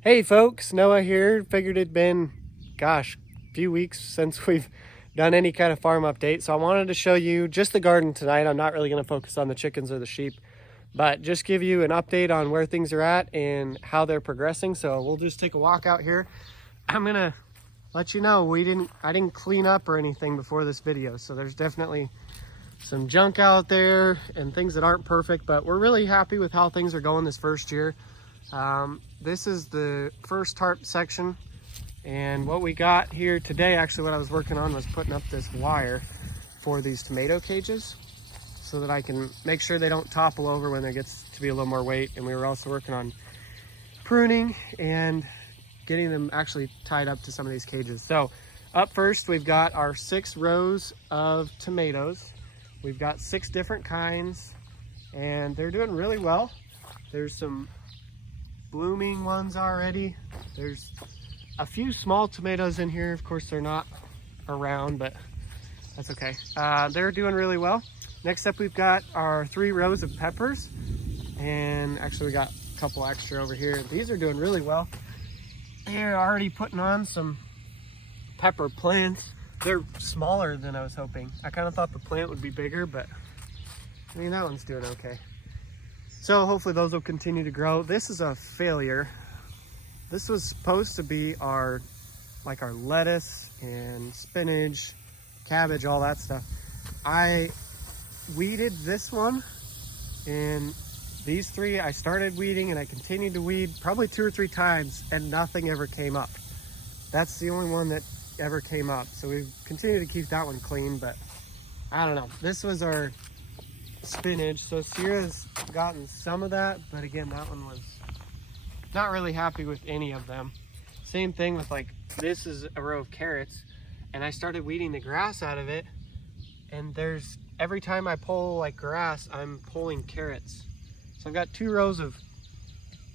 Hey folks, Noah here. Figured it'd been, gosh, a few weeks since we've done any kind of farm update. So I wanted to show you just the garden tonight. I'm not really going to focus on the chickens or the sheep, but just give you an update on where things are at and how they're progressing. So we'll just take a walk out here. I'm going to let you know I didn't clean up or anything before this video. So there's definitely some junk out there and things that aren't perfect, but we're really happy with how things are going this first year. This is the first tarp section, and what we got here today, actually what I was working on was putting up this wire for these tomato cages so that I can make sure they don't topple over when there gets to be a little more weight. And we were also working on pruning and getting them actually tied up to some of these cages. So up first, we've got our 6 rows of tomatoes. We've got 6 different kinds and they're doing really well. There's some blooming ones already. There's a few small tomatoes in here. Of course, they're not around, but that's okay. They're doing really well. Next up, we've got our 3 rows of peppers, and actually we got a couple extra over here. These are doing really well. They're already putting on some pepper plants. They're smaller than I was hoping. I kind of thought the plant would be bigger, but I mean, that one's doing okay. So hopefully those will continue to grow. This is a failure. This was supposed to be our lettuce and spinach, cabbage, all that stuff. I weeded this one, and these 3 I started weeding and I continued to weed probably 2 or 3 times and nothing ever came up. That's the only one that ever came up. So we've continued to keep that one clean, but I don't know. This was our spinach. So Sierra's gotten some of that, but again, that one was not really happy with any of them. Same thing with this is a row of carrots, and I started weeding the grass out of it, and every time I pull grass, I'm pulling carrots. So I've got 2 rows of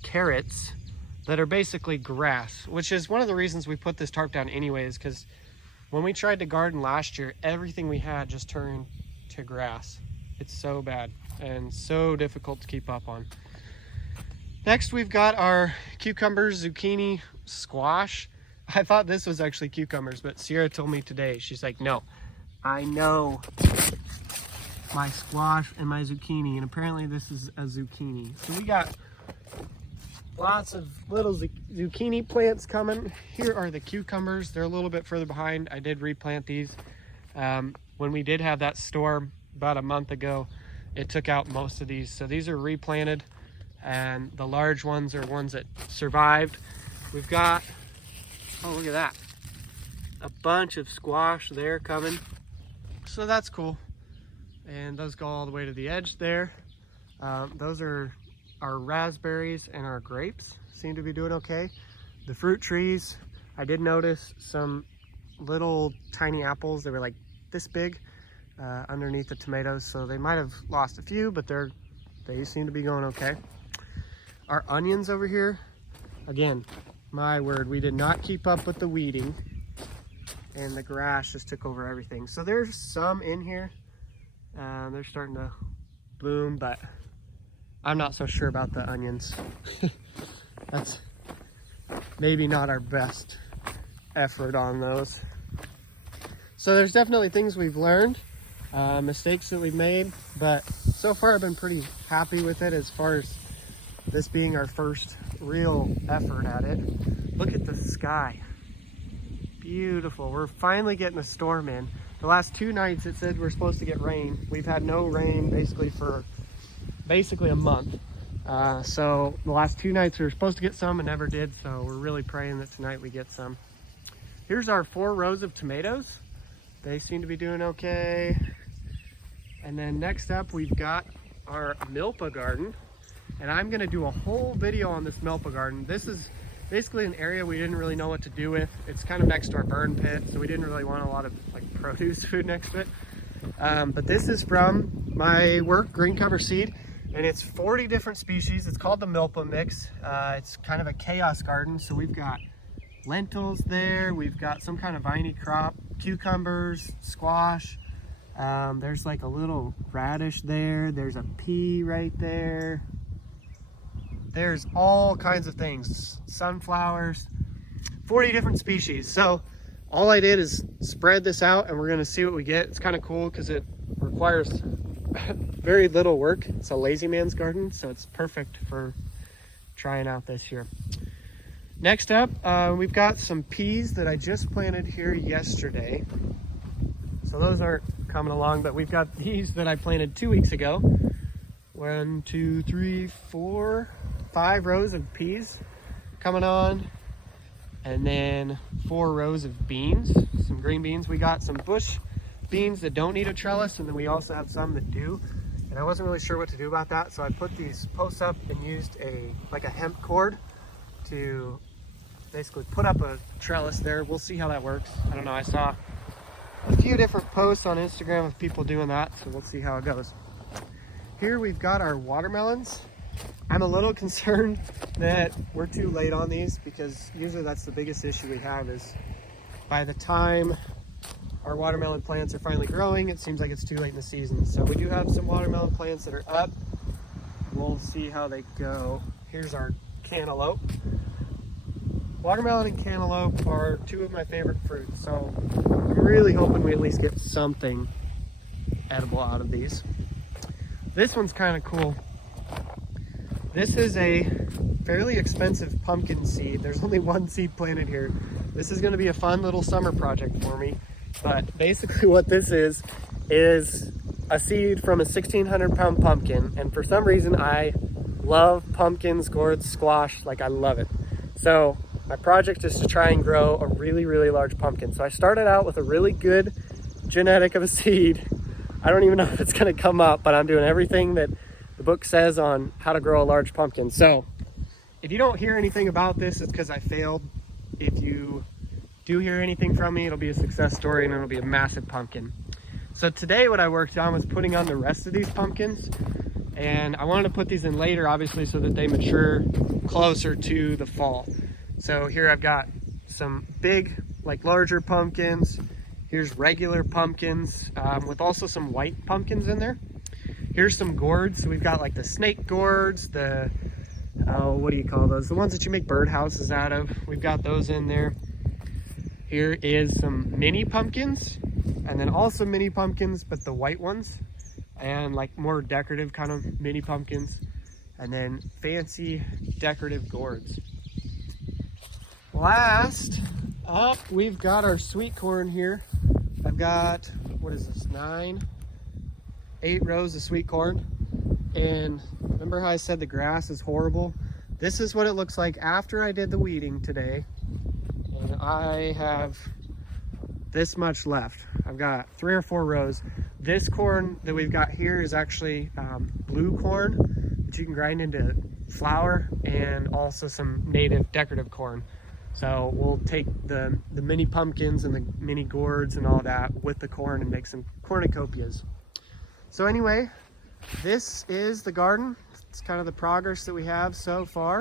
carrots that are basically grass, which is one of the reasons we put this tarp down anyways, because when we tried to garden last year, everything we had just turned to grass. It's so bad and so difficult to keep up on. Next, we've got our cucumbers, zucchini, squash. I thought this was actually cucumbers, but Sierra told me today, she's like, no, I know my squash and my zucchini, and apparently this is a zucchini. So we got lots of little zucchini plants coming. Here are the cucumbers. They're a little bit further behind. I did replant these. When we did have that storm about a month ago, it took out most of these. So these are replanted, and the large ones are ones that survived. We've got, oh, look at that, a bunch of squash there coming. So that's cool. And those go all the way to the edge there. Those are our raspberries, and our grapes seem to be doing okay. The fruit trees, I did notice some little tiny apples. They were like this big underneath the tomatoes, so they might have lost a few, but they seem to be going okay. Our onions over here, again, my word, we did not keep up with the weeding, and the grass just took over everything. So there's some in here. They're starting to bloom, but I'm not so sure about the onions. That's maybe not our best effort on those. So there's definitely things we've learned, mistakes that we've made, but so far I've been pretty happy with it as far as this being our first real effort at it. Look at the sky. Beautiful. We're finally getting a storm in. The last 2 nights it said we're supposed to get rain. We've had no rain basically for a month. So the last 2 nights we were supposed to get some and never did, so we're really praying that tonight we get some. Here's our 4 rows of tomatoes. They seem to be doing okay. And then next up, we've got our Melba Garden, and I'm gonna do a whole video on this Melba Garden. This is basically an area we didn't really know what to do with. It's kind of next to our burn pit, so we didn't really want a lot of produce food next to it. But this is from my work, Green Cover Seed, and it's 40 different species. It's called the Melba Mix. It's kind of a chaos garden, so we've got lentils there, we've got some kind of viney crop, cucumbers, squash, there's like a little radish there, there's a pea right there, there's all kinds of things, sunflowers, 40 different species. So all I did is spread this out and we're gonna see what we get. It's kind of cool because it requires very little work. It's a lazy man's garden, so it's perfect for trying out this year. Next up, we've got some peas that I just planted here yesterday. So those aren't coming along, but we've got these that I planted 2 weeks ago. 1, 2, 3, 4, 5 rows of peas coming on. And then 4 rows of beans, some green beans. We got some bush beans that don't need a trellis, and then we also have some that do. And I wasn't really sure what to do about that, so I put these posts up and used a hemp cord to basically put up a trellis there. We'll see how that works. I don't know, I saw a few different posts on Instagram of people doing that, so we'll see how it goes. Here we've got our watermelons. I'm a little concerned that we're too late on these, because usually that's the biggest issue we have, is by the time our watermelon plants are finally growing, it seems like it's too late in the season. So we do have some watermelon plants that are up. We'll see how they go. Here's our cantaloupe. Watermelon and cantaloupe are 2 of my favorite fruits, so I'm really hoping we at least get something edible out of these. This one's kind of cool. This is a fairly expensive pumpkin seed. There's only 1 seed planted here. This is going to be a fun little summer project for me. But basically what this is a seed from a 1,600-pound pumpkin. And for some reason, I love pumpkins, gourds, squash. Like, I love it. So my project is to try and grow a really, really large pumpkin. So I started out with a really good genetic of a seed. I don't even know if it's going to come up, but I'm doing everything that the book says on how to grow a large pumpkin. So if you don't hear anything about this, it's because I failed. If you do hear anything from me, it'll be a success story and it'll be a massive pumpkin. So today what I worked on was putting on the rest of these pumpkins, and I wanted to put these in later, obviously, so that they mature closer to the fall. So here I've got some big, like larger pumpkins. Here's regular pumpkins with also some white pumpkins in there. Here's some gourds. So we've got like the snake gourds, the, what do you call those? The ones that you make birdhouses out of. We've got those in there. Here is some mini pumpkins, and then also mini pumpkins, but the white ones, and like more decorative kind of mini pumpkins, and then fancy decorative gourds. Last up, we've got our sweet corn here. I've got, what is this, 8 rows of sweet corn. And remember how I said the grass is horrible? This is what it looks like after I did the weeding today. And I have this much left. I've got 3 or 4 rows. This corn that we've got here is actually blue corn that you can grind into flour, and also some native decorative corn. So we'll take the mini pumpkins and the mini gourds and all that with the corn and make some cornucopias. So anyway, this is the garden. It's kind of the progress that we have so far.